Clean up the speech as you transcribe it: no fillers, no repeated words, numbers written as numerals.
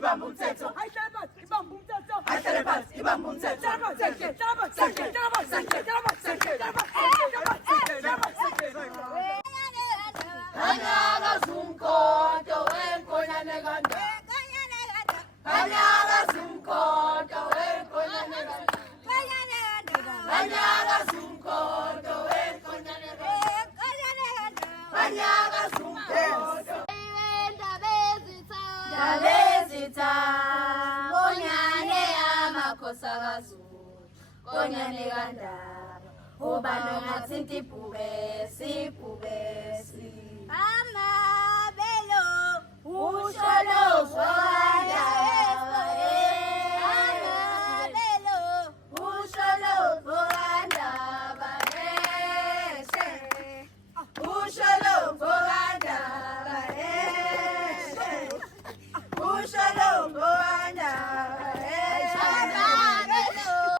ibamba umthetho. Ayihlale phansi ibamba umthetho. Ayihlale phansi ibamba umthetho. Kanyaka zumkhonto wenkonyane kanda. Kanyaka zumkhonto wenkonyane kanda. Kanyaka zumkhonto wenkonyane kanda. Kanyaka zumkhonto. Ndabezitha konyane amakhosakazi. Konyane kandaba ubano ngathinta ibhubesi. Amabelo usholozo